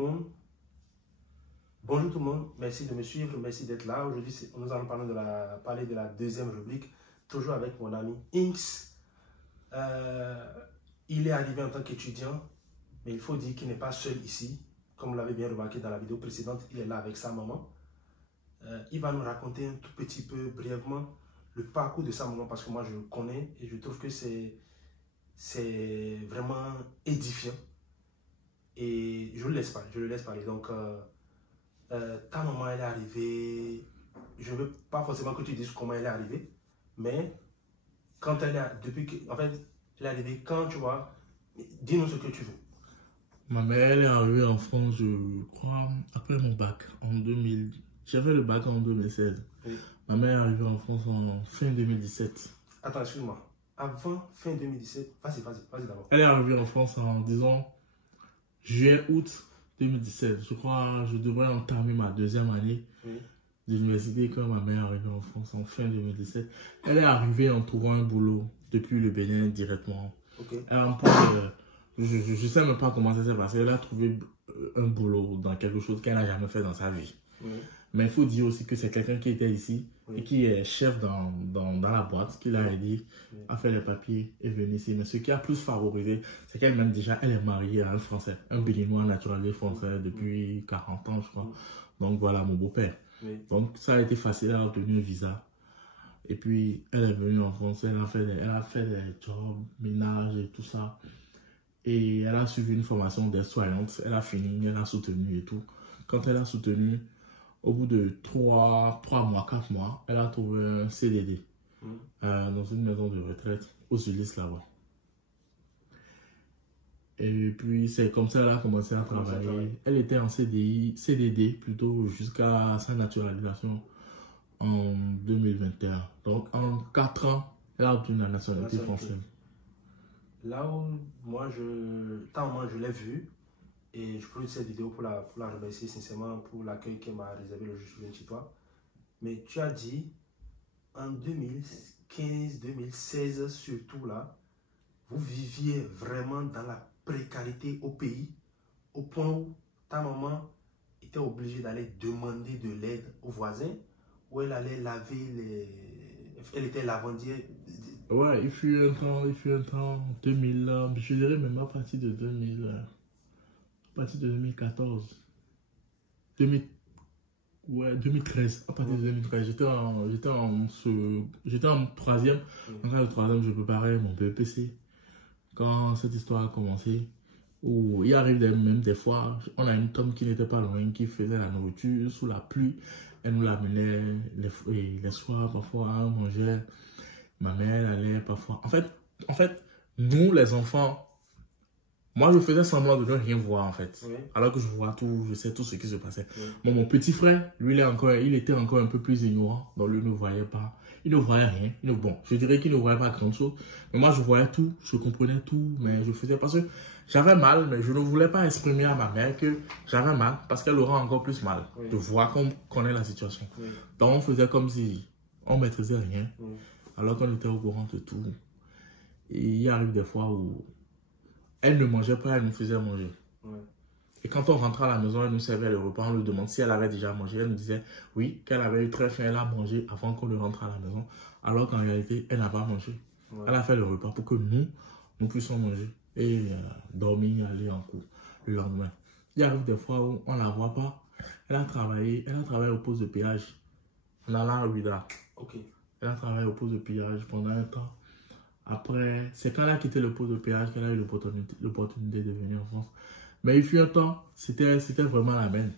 monde. Bonjour tout le monde, merci de me suivre, merci d'être là. Aujourd'hui, nous allons parler de la deuxième rubrique, toujours avec mon ami Inks. Il est arrivé en tant qu'étudiant, mais il faut dire qu'il n'est pas seul ici. Comme vous l'avez bien remarqué dans la vidéo précédente, il est là avec sa maman. Il va nous raconter un tout petit peu brièvement le parcours de sa maman parce que moi je le connais et je trouve que c'est vraiment édifiant. Et je le laisse parler. Donc, ta maman, elle est arrivée. Je ne veux pas forcément que tu dises comment elle est arrivée, mais quand elle est, en fait, elle est arrivée quand, tu vois, dis-nous ce que tu veux. Ma mère, elle est arrivée en France, je crois, après mon bac, en 2000. J'avais le bac en 2016. Oui. Ma mère est arrivée en France en fin 2017. Attends, excuse-moi. Avant fin 2017, vas-y d'abord. Elle est arrivée en France en, disons, juillet-août 2017. Je crois je devrais entamer ma deuxième année d'université quand ma mère est arrivée en France en fin 2017. Elle est arrivée en trouvant un boulot depuis le Bénin directement. Okay. Elle a je ne sais même pas comment ça s'est passé. Elle a trouvé un boulot dans quelque chose qu'elle n'a jamais fait dans sa vie. Mais il faut dire aussi que c'est quelqu'un qui était ici et qui est chef dans la boîte, qui l'a aidé à faire les papiers et venir ici. Mais ce qui a plus favorisé, c'est qu'elle-même déjà, elle est mariée à un Français, un Béninois naturalisé français depuis 40 ans, je crois. Donc voilà, mon beau-père. Donc ça a été facile à obtenir un visa. Et puis, elle est venue en France, elle a fait des jobs, ménage et tout ça. Et elle a suivi une formation d'aide-soignante. Elle a fini, elle a soutenu et tout. Quand elle a soutenu, au bout de 3 mois, 4 mois, elle a trouvé un CDD dans une maison de retraite aux Ulysses là-bas. Et puis, c'est comme ça qu'elle a commencé à travailler. Elle était en CDD plutôt jusqu'à sa naturalisation en 2021. Donc, en 4 ans, elle a obtenu la nationalité française. Là où moi, je l'ai vu, et je produis cette vidéo pour la remercier sincèrement pour l'accueil qu'elle m'a réservé le jour où je viens chez toi. Mais tu as dit, en 2015-2016 surtout là, vous viviez vraiment dans la précarité au pays, au point où ta maman était obligée d'aller demander de l'aide aux voisins, où elle allait laver elle était lavandière. Ouais, il fut un temps, 2000, je dirais même à partir de 2014. 2013, à partir de 2013, j'étais en troisième. En classe de troisième, je préparais mon BEPC. Quand cette histoire a commencé, où il arrive même des fois, on a une tante qui n'était pas loin, qui faisait la nourriture sous la pluie. Elle nous l'amenait les soirs, parfois, on mangeait. Ma mère, elle allait parfois. En fait, nous, les enfants, moi, je faisais semblant de ne rien voir, en fait. Alors que je vois tout, je sais tout ce qui se passait. Bon, mon petit frère, lui, il était encore un peu plus ignorant. Donc, lui ne voyait pas. Il ne voyait rien. Bon, je dirais qu'il ne voyait pas grand-chose. Mais moi, je voyais tout. Je comprenais tout. Mais je faisais parce que j'avais mal. Mais je ne voulais pas exprimer à ma mère que j'avais mal. Parce qu'elle aura encore plus mal. De voir qu'on connaît la situation. Donc, on faisait comme si on ne maîtrisait rien. Alors qu'on était au courant de tout. Et il arrive des fois où elle ne mangeait pas, elle nous faisait manger. Et quand on rentrait à la maison, elle nous servait le repas, on lui demandait si elle avait déjà mangé. Elle nous disait oui, qu'elle avait eu très faim, elle a mangé avant qu'on ne rentre à la maison. Alors qu'en réalité, elle n'a pas mangé. Elle a fait le repas pour que nous puissions manger et dormir, aller en cours le lendemain. Il arrive des fois où on ne la voit pas. Elle a travaillé au poste de péage. On a la Ruida. Elle a travaillé au poste de péage pendant un temps. Après, c'est quand elle a quitté le poste de péage qu'elle a eu l'opportunité de venir en France. Mais il fut un temps, c'était vraiment la merde.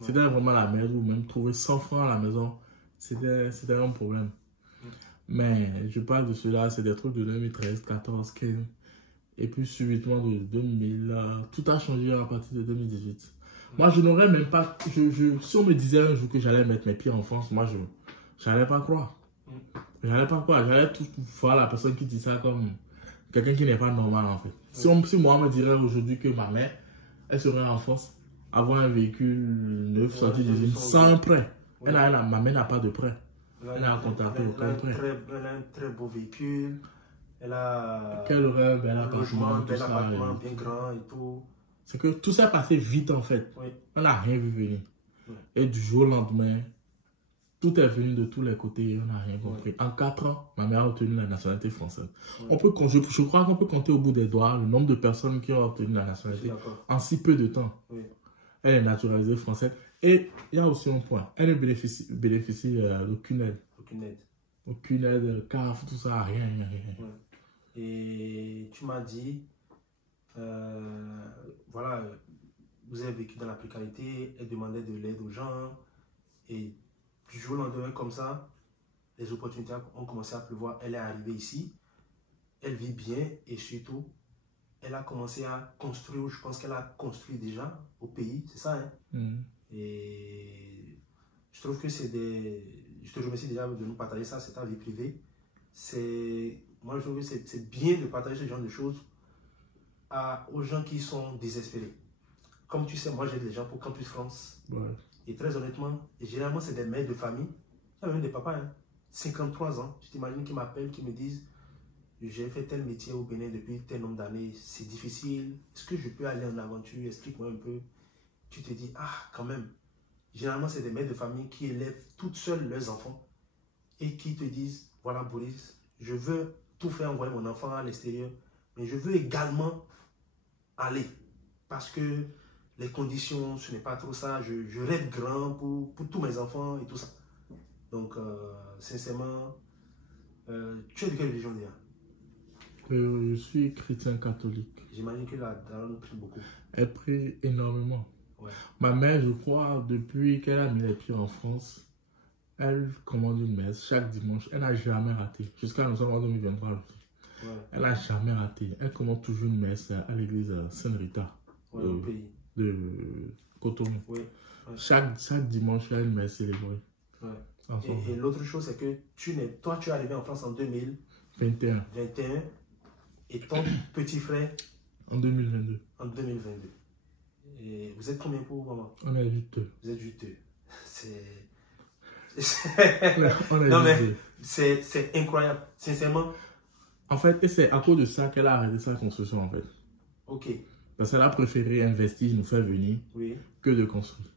C'était vraiment la merde, ou même trouver 100 francs à la maison, c'était un problème. Mais je parle de cela, c'est des trucs de 2013, 14, 15. Et puis subitement de 2000, tout a changé à partir de 2018. Moi, je n'aurais même pas, si on me disait un jour que j'allais mettre mes pieds en France, moi, je n'allais pas croire. J'allais tout voir la personne qui dit ça comme quelqu'un qui n'est pas normal en fait. Si moi on me dirait aujourd'hui que ma mère, elle serait en France, avoir un véhicule neuf sorti d'usine sans un prêt. Ma mère n'a pas de prêt. Elle n'a contacté aucun prêt. Elle a un très beau véhicule. Elle a qu'elle aurait un bel appartement, appartement, bien grand et tout. c'est que tout ça passé vite en fait. Oui. On n'a rien vu venir. Oui. Et du jour au lendemain, tout est venu de tous les côtés et on n'a rien compris. En 4 ans, ma mère a obtenu la nationalité française. Je crois qu'on peut compter au bout des doigts le nombre de personnes qui ont obtenu la nationalité en si peu de temps. Oui. Elle est naturalisée française. Et il y a aussi un point. Elle ne bénéficie d'aucune aide. Aucune aide. Aucune aide, CAF, tout ça, rien. Ouais. Et tu m'as dit, voilà, vous avez vécu dans la précarité, elle demandait de l'aide aux gens. Et du jour au lendemain, comme ça, les opportunités ont commencé à pleuvoir. Elle est arrivée ici, elle vit bien et surtout, elle a commencé à construire, je pense qu'elle a construit déjà au pays, c'est ça, hein? Et je trouve que c'est des... Je te remercie déjà de nous partager ça, c'est ta vie privée. Moi, je trouve que c'est bien de partager ce genre de choses aux gens qui sont désespérés. Comme tu sais, moi, j'aide les gens pour Campus France. Ouais. Et très honnêtement, généralement, c'est des mères de famille, il y a même des papas, hein, 53 ans, tu t'imagines qu'ils m'appellent, qui me disent j'ai fait tel métier au Bénin depuis tel nombre d'années, c'est difficile, est-ce que je peux aller en aventure, explique-moi un peu. Tu te dis, ah, quand même. Généralement, c'est des mères de famille qui élèvent toutes seules leurs enfants et qui te disent, voilà Boris, je veux tout faire envoyer mon enfant à l'extérieur, mais je veux également aller parce que les conditions, ce n'est pas trop ça, je rêve grand pour tous mes enfants et tout ça. Donc, sincèrement, tu es de quelle religion déjà? Je suis chrétien catholique. J'imagine que la daronne prie beaucoup. Elle prie énormément. Ouais. Ma mère, je crois, depuis qu'elle a mis les pieds en France, elle commande une messe chaque dimanche. Elle n'a jamais raté. Jusqu'à nous sommes en 2023. Ouais. Elle n'a jamais raté. Elle commande toujours une messe à l'église Sainte-Rita. Ouais, au pays. De Cotonou. Oui. Ouais. Chaque dimanche, il y a une messe célébrée. Ouais. Et l'autre chose, c'est que tu es arrivé en France en 2021. Et ton petit frère en 2022. En 2022. Et vous êtes combien pour maman? On est 8. Vous êtes 8. C'est incroyable, sincèrement. En fait, et c'est à cause de ça qu'elle a arrêté sa construction, en fait. Ok. Parce qu'elle a préféré investir, nous faire venir, que de construire.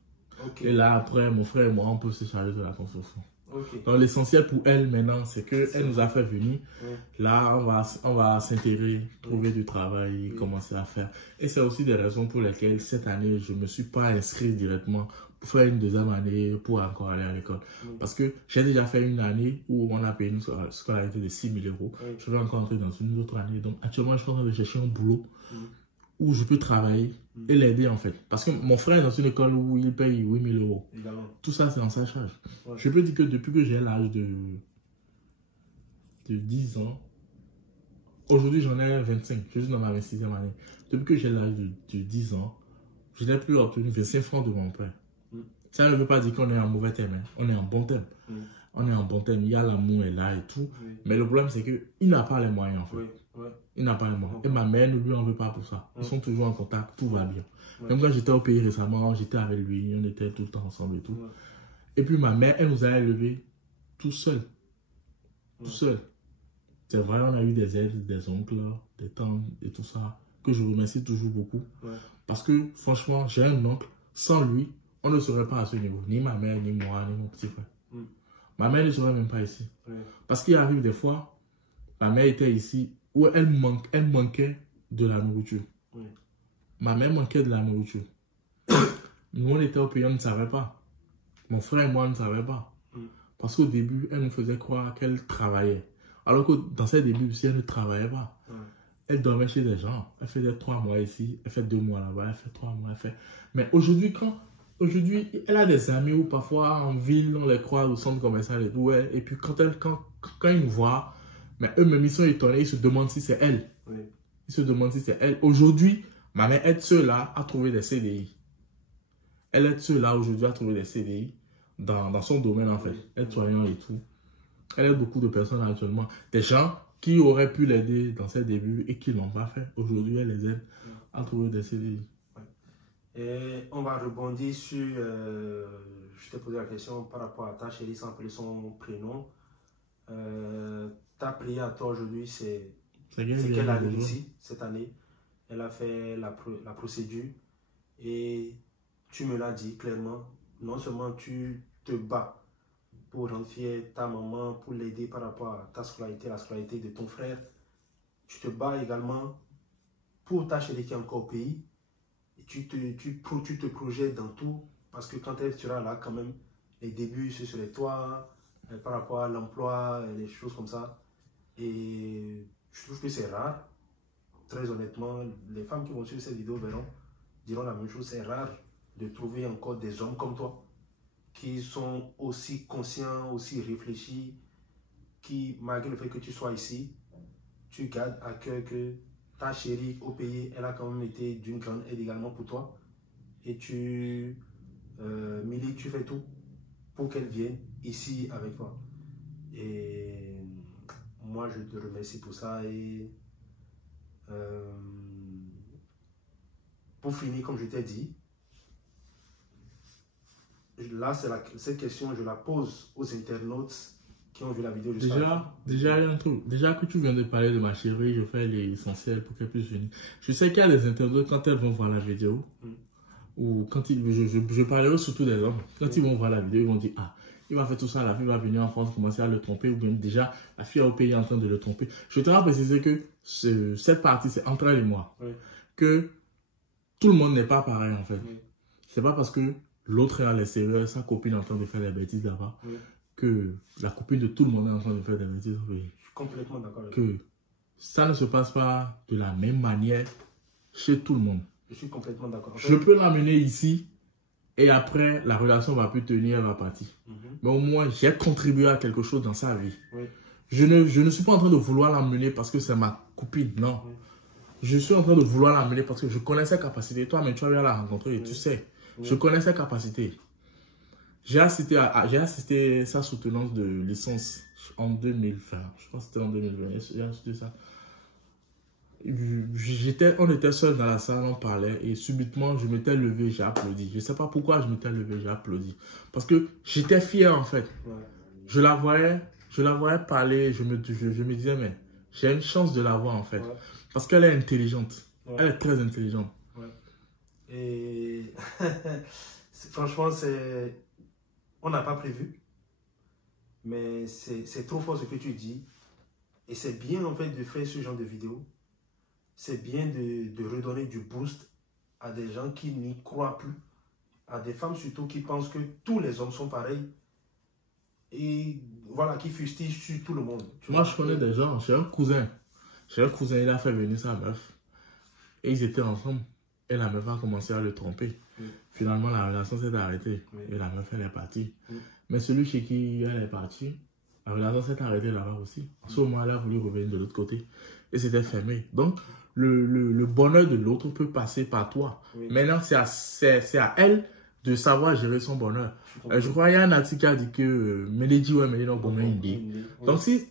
Okay. Et là, après, mon frère et moi, on peut se charger de la construction. Okay. Donc, l'essentiel pour elle, maintenant, c'est qu'elle nous a fait venir. Là, on va s'intégrer, trouver du travail, commencer à faire. Et c'est aussi des raisons pour lesquelles, cette année, je ne me suis pas inscrit directement pour faire une deuxième année, pour encore aller à l'école. Parce que j'ai déjà fait une année où on a payé une scolarité de 6 000 €. Je vais encore entrer dans une autre année. Donc, actuellement, je suis en train de chercher un boulot où je peux travailler et l'aider en fait. Parce que mon frère est dans une école où il paye 8 000 €. Tout ça, c'est en sa charge. Ouais. Je peux dire que depuis que j'ai l'âge de 10 ans, aujourd'hui j'en ai 25, je suis dans ma 26e année. Depuis que j'ai l'âge de 10 ans, je n'ai plus obtenu 25 francs de mon père. Ça ne veut pas dire qu'on est en mauvais terme, hein. On est en bon terme. On est en bon terme, il y a l'amour est là et tout. Mais le problème c'est qu'il n'a pas les moyens en fait. Il n'a pas les moyens. Et ma mère ne lui en veut pas pour ça. Ils sont toujours en contact, tout va bien. Même quand j'étais au pays récemment, j'étais avec lui, on était tout le temps ensemble et tout. Et puis ma mère, elle nous a élevés tout seul. Tout seul. C'est vrai, on a eu des aides, des oncles, des tantes et tout ça, que je remercie toujours beaucoup. Parce que franchement, j'ai un oncle, sans lui, on ne serait pas à ce niveau. Ni ma mère, ni moi, ni mon petit frère. Ma mère ne serait même pas ici. Parce qu'il arrive des fois, ma mère était ici, où elle manquait de la nourriture. Ma mère manquait de la nourriture. Nous, on était au pays, on ne savait pas. Mon frère et moi, on ne savait pas. Parce qu'au début, elle nous faisait croire qu'elle travaillait. Alors que dans ses débuts, si elle ne travaillait pas, elle dormait chez des gens. Elle faisait 3 mois ici, elle fait 2 mois là-bas, elle fait 3 mois, elle fait... Mais aujourd'hui, elle a des amis où parfois en ville, on les croise au centre commercial et tout. Et puis quand ils nous voient, mais eux-mêmes, ils sont étonnés, ils se demandent si c'est elle. Ils se demandent si c'est elle. Aujourd'hui, ma mère aide ceux-là à trouver des CDI. Elle aide ceux-là aujourd'hui à trouver des CDI dans son domaine en fait. Aide-soignant et tout. Elle aide beaucoup de personnes actuellement. Des gens qui auraient pu l'aider dans ses débuts et qui ne l'ont pas fait. Aujourd'hui, elle les aide à trouver des CDI. Et on va rebondir sur... je t'ai posé la question par rapport à ta chérie sans appeler son prénom. Ta prière à toi aujourd'hui, c'est qu'elle arrive ici cette année. Elle a fait la procédure. Et tu me l'as dit clairement, non seulement tu te bats pour rendre fière ta maman, pour l'aider par rapport à ta scolarité, la scolarité de ton frère, tu te bats également pour ta chérie qui est encore au pays. Et tu te projettes dans tout, parce que quand elle sera là, quand même, les débuts, ce serait toi, par rapport à l'emploi, les choses comme ça. Et je trouve que c'est rare. Très honnêtement, les femmes qui vont suivre cette vidéo diront la même chose. C'est rare de trouver encore des hommes comme toi qui sont aussi conscients, aussi réfléchis, qui, malgré le fait que tu sois ici, tu gardes à cœur que ta chérie au pays, elle a quand même été d'une grande aide également pour toi. Et tu milites, tu fais tout pour qu'elle vienne ici avec toi. Et moi, je te remercie pour ça. Et pour finir, comme je t'ai dit, là, cette question, je la pose aux internautes qui ont vu la vidéo. Déjà, il y a un truc. Déjà que tu viens de parler de ma chérie, je fais l'essentiel pour qu'elle puisse venir. Je sais qu'il y a des internautes, quand elles vont voir la vidéo, ou quand je parlerai surtout des hommes, quand ils vont voir la vidéo, ils vont dire, ah, il va faire tout ça, la fille va venir en France commencer à le tromper, ou bien déjà, la fille au pays est en train de le tromper. Je tiens à préciser que cette partie, c'est entre elle et moi. Oui. Que tout le monde n'est pas pareil, en fait. Oui. C'est pas parce que l'autre est à l'extérieur, sa copine est en train de faire des bêtises là-bas, oui, que la copine de tout le monde est en train de faire des bêtises. Oui. Je suis complètement d'accord avec que ça ne se passe pas de la même manière chez tout le monde. Je suis complètement d'accord. Je peux l'amener ici et après, la relation va plus tenir, elle va partir. Mais au moins, j'ai contribué à quelque chose dans sa vie. Oui. Je ne suis pas en train de vouloir l'amener parce que c'est ma copine, non. Oui. Je suis en train de vouloir l'amener parce que je connais ses capacités. Toi, mais tu vas la rencontrer et oui, tu sais. Oui. Je connais ses capacités. J'ai assisté sa soutenance de licence en 2020. Je crois que c'était en 2020. J'ai assisté ça. On était seuls dans la salle, on parlait et subitement je m'étais levé, j'ai applaudi. Je ne sais pas pourquoi je m'étais levé, j'ai applaudi. Parce que j'étais fier en fait. Ouais. Je la voyais parler, je me disais mais j'ai une chance de la voir en fait. Ouais. Parce qu'elle est intelligente. Ouais. Elle est très intelligente. Ouais. Et franchement, on n'a pas prévu. Mais c'est trop fort ce que tu dis. Et c'est bien en fait de faire ce genre de vidéo. C'est bien de redonner du boost à des gens qui n'y croient plus, à des femmes surtout qui pensent que tous les hommes sont pareils et voilà, qui fustigent sur tout le monde. Moi, je connais des gens, j'ai un cousin, il a fait venir sa meuf et ils étaient ensemble et la meuf a commencé à le tromper. Oui. Finalement, la relation s'est arrêtée et la meuf, elle est partie. Oui. Mais celui chez qui elle est partie, la relation s'est arrêtée là-bas aussi. En ce moment, elle a voulu revenir de l'autre côté et c'était fermé. Donc, le bonheur de l'autre peut passer par toi. Oui. Maintenant, c'est à elle de savoir gérer son bonheur. Je crois qu'il y a un article qui a dit que Melody ou Melody n'ont pas idée. Donc, si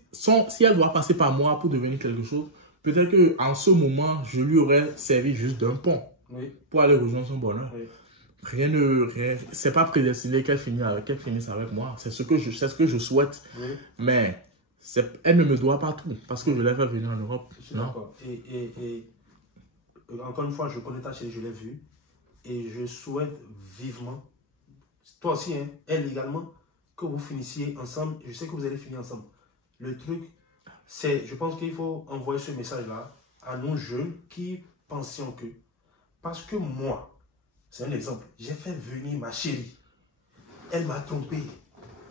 elle doit passer par moi pour devenir quelque chose, peut-être qu'en ce moment, je lui aurais servi juste d'un pont pour aller rejoindre son bonheur. Oui. Rien, c'est pas prédestiné qu'elle finisse avec moi. C'est ce que je souhaite. Oui. Mais elle ne me doit pas tout parce que je l'ai fait venir en Europe. Je suis d'accord. Et encore une fois, je connais ta chérie, je l'ai vue. Et je souhaite vivement, toi aussi, hein, elle également, que vous finissiez ensemble. Je sais que vous allez finir ensemble. Le truc, c'est, je pense qu'il faut envoyer ce message-là à nos jeunes qui pensions que, parce que moi, c'est un exemple, j'ai fait venir ma chérie. Elle m'a trompé.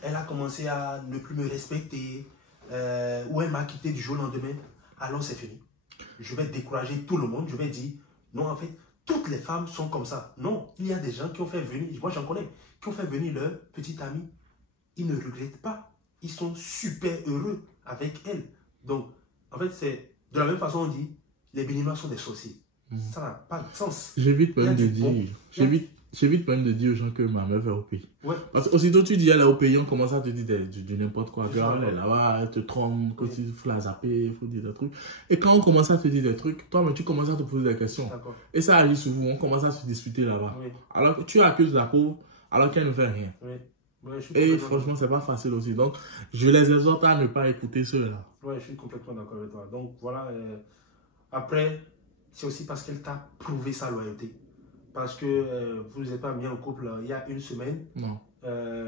Elle a commencé à ne plus me respecter. Ou elle m'a quitté du jour au lendemain. Alors c'est fini. Je vais décourager tout le monde. Je vais dire, non, en fait, toutes les femmes sont comme ça. Non, il y a des gens qui ont fait venir, moi j'en connais, qui ont fait venir leur petite amie. Ils ne regrettent pas. Ils sont super heureux avec elle. Donc, en fait, c'est de la même façon on dit, les Béninois sont des sorciers. Ça n'a pas de sens. J'évite même de dire aux gens que ma meuf est au pays. Ouais. Parce que aussitôt tu dis elle est au pays, on commence à te dire du n'importe quoi. Elle est là-bas, elle te trompe, que tu faut la zapper, il faut dire des trucs. Et quand on commence à te dire des trucs, toi-même tu commences à te poser des questions. Et ça arrive souvent, on commence à se disputer là-bas. Oui. Alors que tu accuses la pauvre alors qu'elle ne fait rien. Oui. Ouais, et franchement, c'est pas facile aussi. Donc, je les exhorte à ne pas écouter ceux-là. Oui, je suis complètement d'accord avec toi. Donc, voilà. Après, c'est aussi parce qu'elle t'a prouvé sa loyauté. parce que vous n'êtes pas mis en couple il y a une semaine. Non.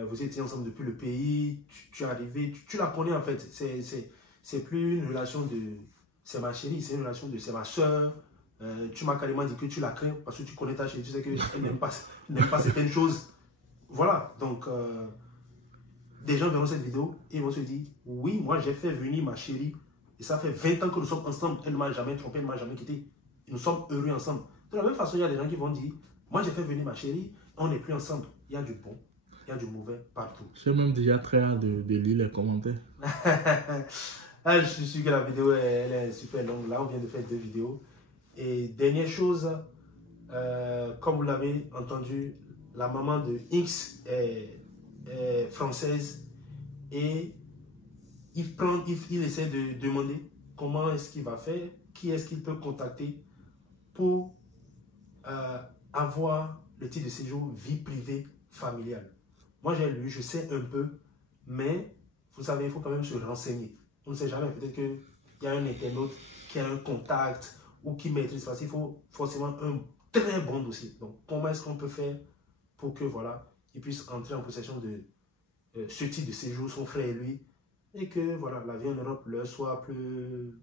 Vous étiez ensemble depuis le pays, tu es arrivé, tu la connais en fait. C'est plus une relation de c'est ma chérie, c'est une relation de c'est ma soeur. Tu m'as carrément dit que tu la crains parce que tu connais ta chérie, tu sais qu'elle n'aime pas certaines choses. Voilà, donc des gens verront cette vidéo et ils vont se dire, oui, moi j'ai fait venir ma chérie et ça fait 20 ans que nous sommes ensemble, elle ne m'a jamais trompé, elle ne m'a jamais quitté. Et nous sommes heureux ensemble. De la même façon, il y a des gens qui vont dire, moi j'ai fait venir ma chérie, on n'est plus ensemble. Il y a du bon, il y a du mauvais partout. J'ai même déjà très hâte de lire les commentaires. Je suis sûr que la vidéo elle est super longue. Là, on vient de faire 2 vidéos. Et dernière chose, comme vous l'avez entendu, la maman de X est française et il essaie de demander comment est-ce qu'il va faire, qui est-ce qu'il peut contacter pour avoir le titre de séjour vie privée familiale. Moi j'ai lu, je sais un peu, mais vous savez, il faut quand même se renseigner. On ne sait jamais, peut-être qu'il y a un internaute qui a un contact ou qui maîtrise, parce qu'il faut forcément un très bon dossier. Donc comment est-ce qu'on peut faire pour que voilà, il puisse entrer en possession de ce type de séjour, son frère et lui, et que voilà, la vie en Europe leur soit plus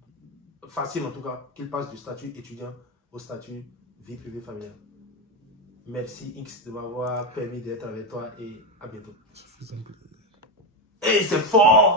facile en tout cas, qu'il passe du statut étudiant au statut vie privée familiale. Merci X de m'avoir permis d'être avec toi et à bientôt. Et c'est fort!